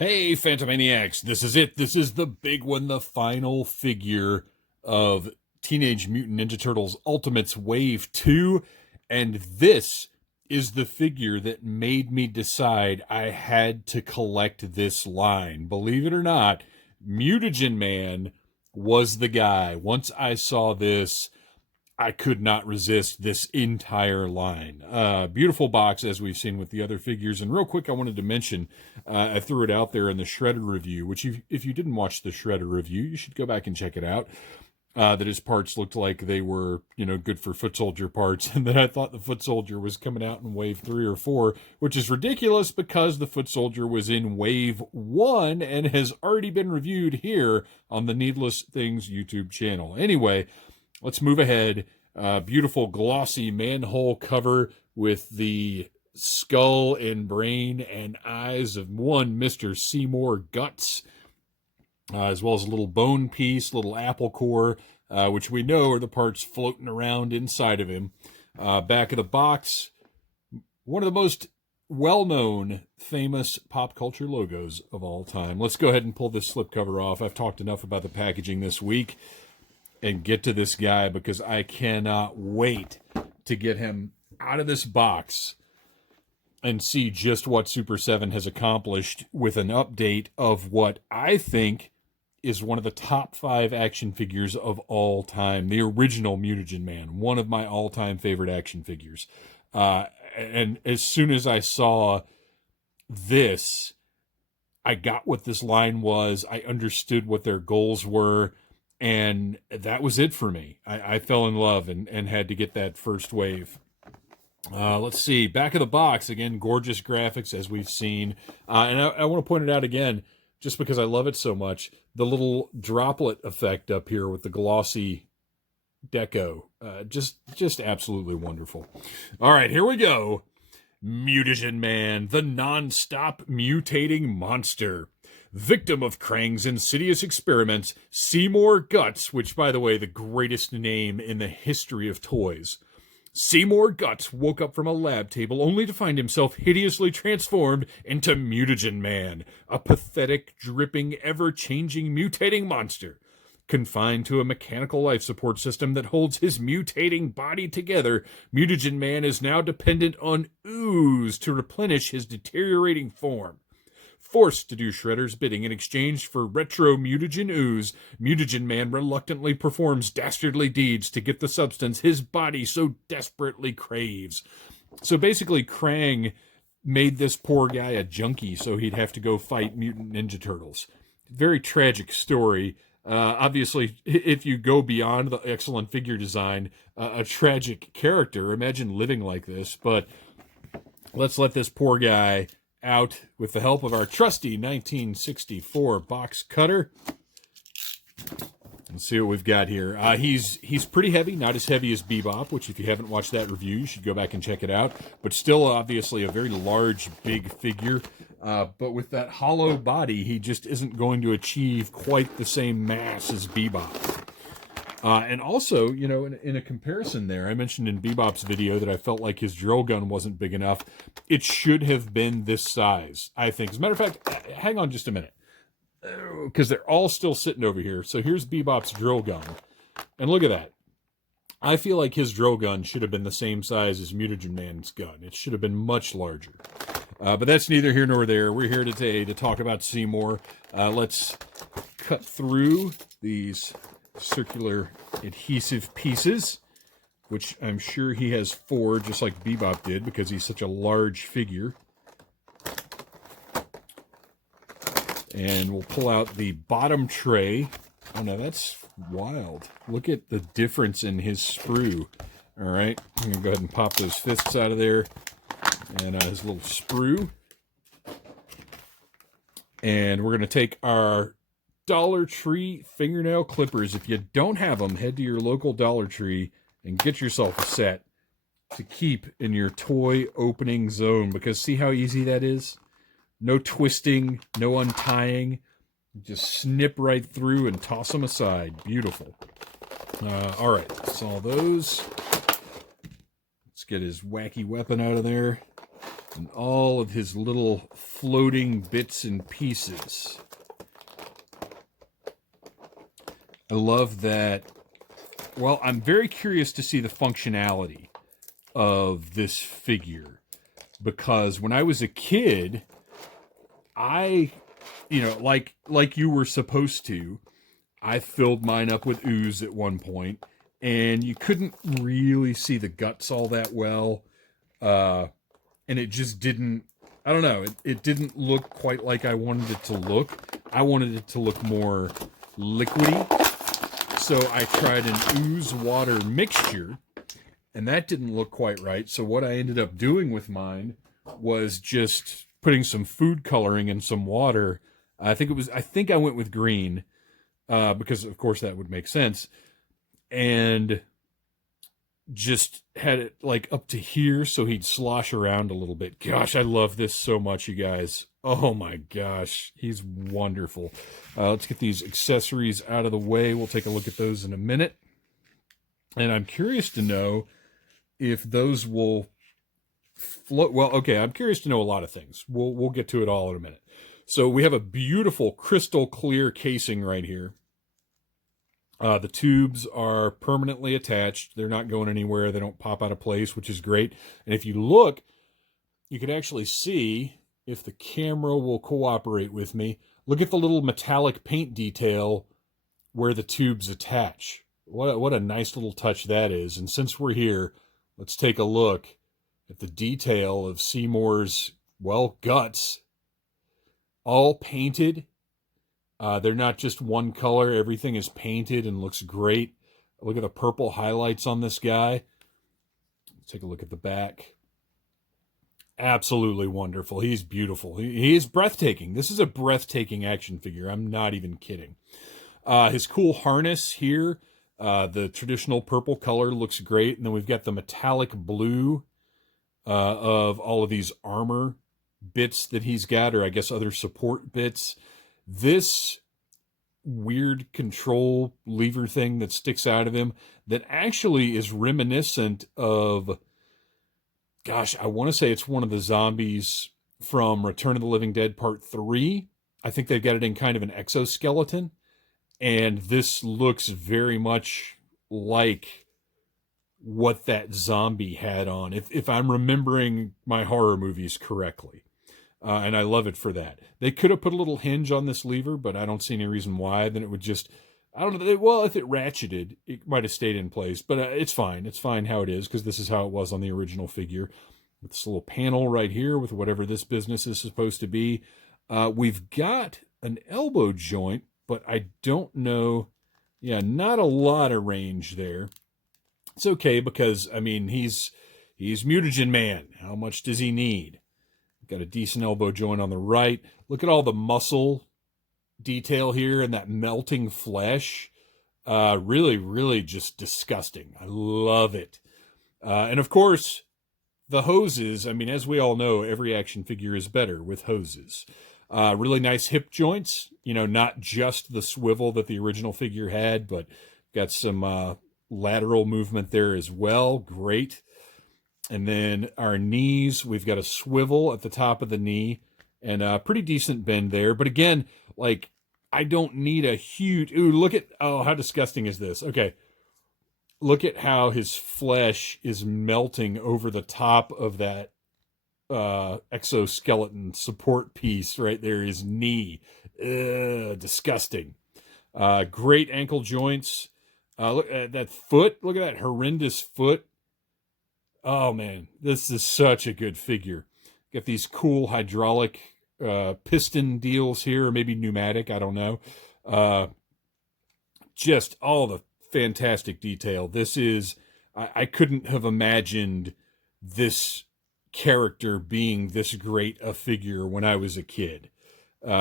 Hey, Phantomaniacs, this is it. This is the big one, the final figure of Teenage Mutant Ninja Turtles Ultimates Wave 2. And this is the figure that made me decide I had to collect this line. Believe it or not, Mutagen Man was the guy. Once I saw this, I could not resist this entire line. Beautiful box, as we've seen with the other figures. And real quick, I wanted to mention, I threw it out there in the Shredder review, which if you didn't watch the Shredder review, you should go back and check it out. That his parts looked like they were, good for foot soldier parts. And then I thought the foot soldier was coming out in wave 3 or 4, which is ridiculous because the foot soldier was in wave 1 and has already been reviewed here on the Needless Things YouTube channel. Anyway, let's move ahead. Beautiful glossy manhole cover with the skull and brain and eyes of one Mr. Seymour Guts, as well as a little bone piece, little apple core, which we know are the parts floating around inside of him. Back of the box, one of the most well-known, famous pop culture logos of all time. Let's go ahead and pull this slipcover off. I've talked enough about the packaging this week and get to this guy because I cannot wait to get him out of this box and see just what Super 7 has accomplished with an update of what I think is one of the top 5 action figures of all time. The original Mutagen Man, one of my all-time favorite action figures. And as soon as I saw this, I got what this line was. I understood what their goals were. And that was it for me. I fell in love and had to get that first wave. Let's see. Back of the box, again, gorgeous graphics as we've seen. And I want to point it out again, just because I love it so much. The little droplet effect up here with the glossy deco. Just absolutely wonderful. All right, here we go. Mutagen Man, the non-stop mutating monster. Victim of Krang's insidious experiments, Seymour Guts, which, by the way, the greatest name in the history of toys. Seymour Guts woke up from a lab table only to find himself hideously transformed into Mutagen Man, a pathetic, dripping, ever-changing, mutating monster. Confined to a mechanical life support system that holds his mutating body together, Mutagen Man is now dependent on ooze to replenish his deteriorating form. Forced to do Shredder's bidding in exchange for retro mutagen ooze, Mutagen Man reluctantly performs dastardly deeds to get the substance his body so desperately craves. So basically, Krang made this poor guy a junkie so he'd have to go fight mutant Ninja Turtles. Very tragic story. Obviously, if you go beyond the excellent figure design, a tragic character. Imagine living like this. But let's let this poor guy out with the help of our trusty 1964 box cutter. Let's see what we've got here. He's pretty heavy, not as heavy as Bebop, which if you haven't watched that review, you should go back and check it out. But still, obviously, a very large, big figure. But with that hollow body, he just isn't going to achieve quite the same mass as Bebop. And also, in a comparison there, I mentioned in Bebop's video that I felt like his drill gun wasn't big enough. It should have been this size, I think. As a matter of fact, hang on just a minute, because they're all still sitting over here. So here's Bebop's drill gun. And look at that. I feel like his drill gun should have been the same size as Mutagen Man's gun. It should have been much larger. But that's neither here nor there. We're here today to talk about Seymour. Let's cut through these circular adhesive pieces, which I'm sure he has 4, just like Bebop did, because he's such a large figure. And we'll pull out the bottom tray. Oh, no, that's wild. Look at the difference in his sprue. All right, I'm going to go ahead and pop those fists out of there. And his little sprue. And we're going to take our Dollar Tree fingernail clippers. If you don't have them, head to your local Dollar Tree and get yourself a set to keep in your toy opening zone, because see how easy that is? No twisting, no untying. Just snip right through and toss them aside. Beautiful. All right, that's all those. Let's get his wacky weapon out of there. and all of his little floating bits and pieces. I love that. Well, I'm very curious to see the functionality of this figure, because when I was a kid, I, like you were supposed to, I filled mine up with ooze at one point, and you couldn't really see the guts all that well. And it just didn't, I don't know, it didn't look quite like I wanted it to look. I wanted it to look more liquidy. So I tried an ooze water mixture, and that didn't look quite right. So what I ended up doing with mine was just putting some food coloring in some water. I think I went with green, because of course that would make sense. And just had it like up to here so he'd slosh around a little bit. Gosh, I love this so much, you guys. Oh my gosh, he's wonderful. Let's get these accessories out of the way. We'll take a look at those in a minute. And I'm curious to know if those will float. Well, okay, I'm curious to know a lot of things. We'll get to it all in a minute. So we have a beautiful crystal clear casing right here. The tubes are permanently attached. They're not going anywhere. They don't pop out of place, which is great. And if you look, you can actually see, if the camera will cooperate with me, look at the little metallic paint detail where the tubes attach. What a nice little touch that is. And since we're here, let's take a look at the detail of Seymour's, well, guts, all painted. They're not just one color. Everything is painted and looks great. Look at the purple highlights on this guy. Let's take a look at the back. Absolutely wonderful. He's beautiful. He is breathtaking. This is a breathtaking action figure. I'm not even kidding. His cool harness here, the traditional purple color looks great. And then we've got the metallic blue of all of these armor bits that he's got, or I guess other support bits. This weird control lever thing that sticks out of him that actually is reminiscent of, gosh, I want to say it's one of the zombies from Return of the Living Dead Part 3. I think they've got it in kind of an exoskeleton. And this looks very much like what that zombie had on, if I'm remembering my horror movies correctly. And I love it for that. They could have put a little hinge on this lever, but I don't see any reason why. Then it would just, I don't know. Well, if it ratcheted, it might have stayed in place, but it's fine. It's fine how it is, because this is how it was on the original figure. With this little panel right here with whatever this business is supposed to be. We've got an elbow joint, but I don't know. Yeah, not a lot of range there. It's okay, because, I mean, he's Mutagen Man. How much does he need? Got a decent elbow joint on the right. Look at all the muscle detail here and that melting flesh. Really, really just disgusting. I love it. And of course, the hoses. I mean, as we all know, every action figure is better with hoses. Really nice hip joints. Not just the swivel that the original figure had, but got some lateral movement there as well. Great. And then our knees, we've got a swivel at the top of the knee and a pretty decent bend there. But again, like, I don't need a huge, look at, how disgusting is this? Okay. Look at how his flesh is melting over the top of that exoskeleton support piece right there, his knee. Disgusting. Great ankle joints. Look at that foot. Look at that horrendous foot. Oh man, this is such a good figure. Got these cool hydraulic piston deals here, or maybe pneumatic, I don't know. Just all the fantastic detail. This is, I couldn't have imagined this character being this great a figure when I was a kid.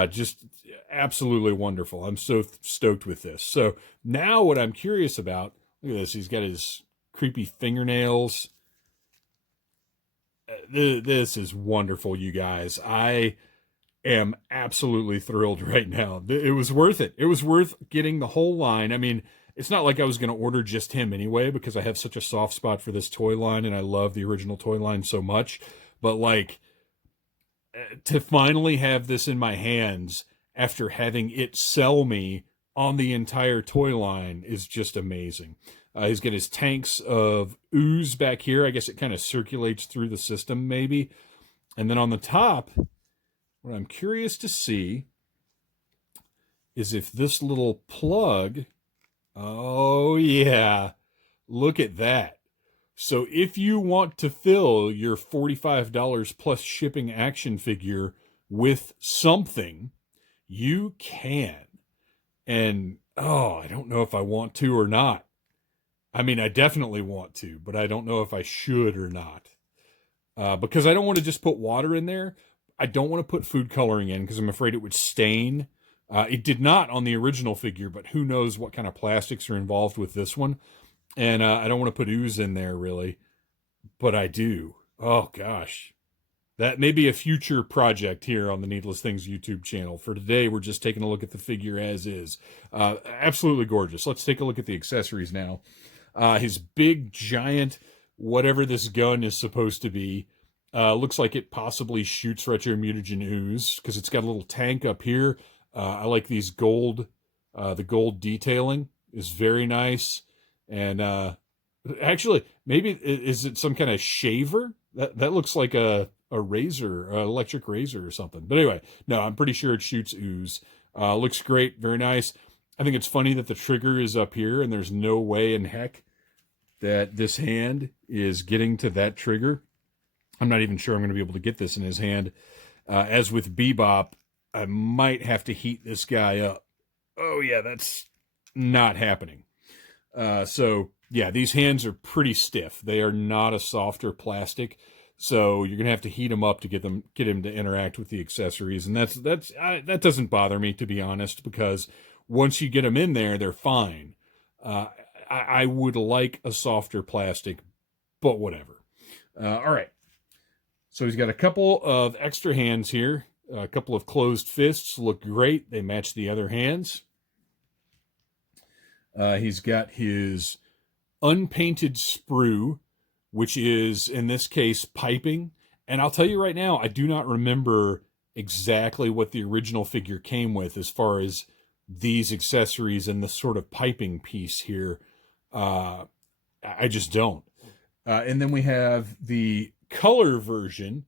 Just absolutely wonderful. I'm so stoked with this. So now what I'm curious about, look at this, he's got his creepy fingernails. This is wonderful, you guys. I am absolutely thrilled right now. It was worth it. It was worth getting the whole line. I mean, it's not like I was going to order just him anyway, because I have such a soft spot for this toy line, and I love the original toy line so much. But like, to finally have this in my hands after having it sell me on the entire toy line is just amazing. He's got his tanks of ooze back here. I guess it kind of circulates through the system, maybe. And then on the top, what I'm curious to see is if this little plug, oh yeah, look at that. So if you want to fill your $45 plus shipping action figure with something, you can. And, oh, I don't know if I want to or not. I mean, I definitely want to, but I don't know if I should or not. Because I don't want to just put water in there. I don't want to put food coloring in because I'm afraid it would stain. It did not on the original figure, but who knows what kind of plastics are involved with this one. And I don't want to put ooze in there, really. But I do. Oh, gosh. That may be a future project here on the Needless Things YouTube channel. For today, we're just taking a look at the figure as is. Absolutely gorgeous. Let's take a look at the accessories now. His big, giant, whatever this gun is supposed to be, looks like it possibly shoots retro mutagen ooze because it's got a little tank up here. I like these gold, the gold detailing is very nice. And actually, maybe, is it some kind of shaver? That looks like a razor, electric razor or something. But anyway, no, I'm pretty sure it shoots ooze. Looks great, very nice. I think it's funny that the trigger is up here and there's no way in heck that this hand is getting to that trigger. I'm not even sure I'm going to be able to get this in his hand. As with Bebop, I might have to heat this guy up. Oh yeah, that's not happening. So yeah, these hands are pretty stiff. They are not a softer plastic. So you're gonna have to heat them up to get him to interact with the accessories, and that doesn't bother me, to be honest, because once you get them in there, they're fine. I would like a softer plastic, but whatever. All right. So he's got a couple of extra hands here, a couple of closed fists, look great. They match the other hands. He's got his unpainted sprue, which is, in this case, piping. And I'll tell you right now, I do not remember exactly what the original figure came with as far as these accessories and this sort of piping piece here. I just don't. And then we have the color version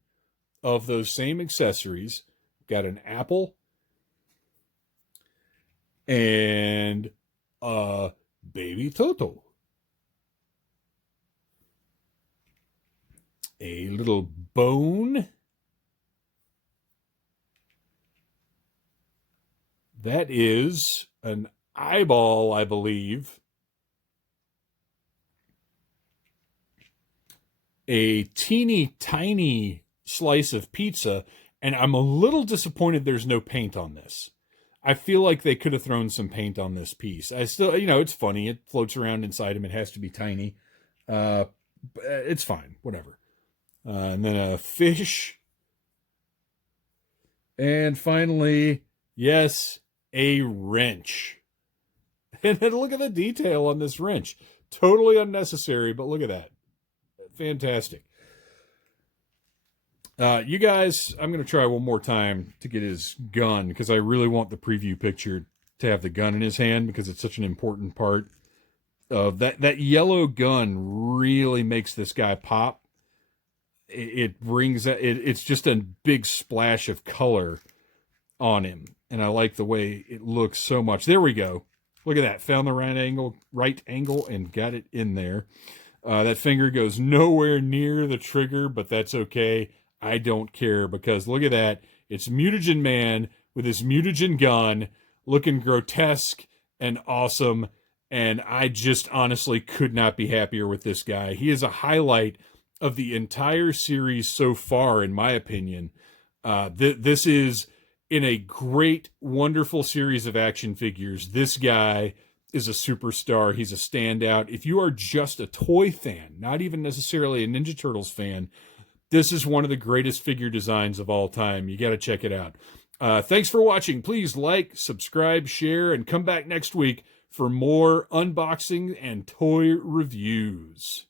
of those same accessories. Got an apple and a baby Toto. A little bone. That is an eyeball, I believe. A teeny tiny slice of pizza, and I'm a little disappointed there's no paint on this. I feel like they could have thrown some paint on this piece. I still, it's funny. It floats around inside him. It has to be tiny. It's fine. Whatever. And then a fish. And finally, yes, a wrench. And then look at the detail on this wrench. Totally unnecessary, but look at that. Fantastic. You guys, I'm going to try one more time to get his gun because I really want the preview picture to have the gun in his hand because it's such an important part of that yellow gun really makes this guy pop. It brings it's just a big splash of color on him, and I like the way it looks so much. There we go. Look at that. Found the right angle and got it in there. That finger goes nowhere near the trigger, but that's okay. I don't care because look at that. It's Mutagen Man with his mutagen gun looking grotesque and awesome, and I just honestly could not be happier with this guy. He is a highlight of the entire series so far, in my opinion. This is in a great, wonderful series of action figures. This guy is a superstar. He's a standout. If you are just a toy fan, not even necessarily a Ninja Turtles fan, this is one of the greatest figure designs of all time. You got to check it out. Thanks for watching. Please like, subscribe, share, and come back next week for more unboxing and toy reviews.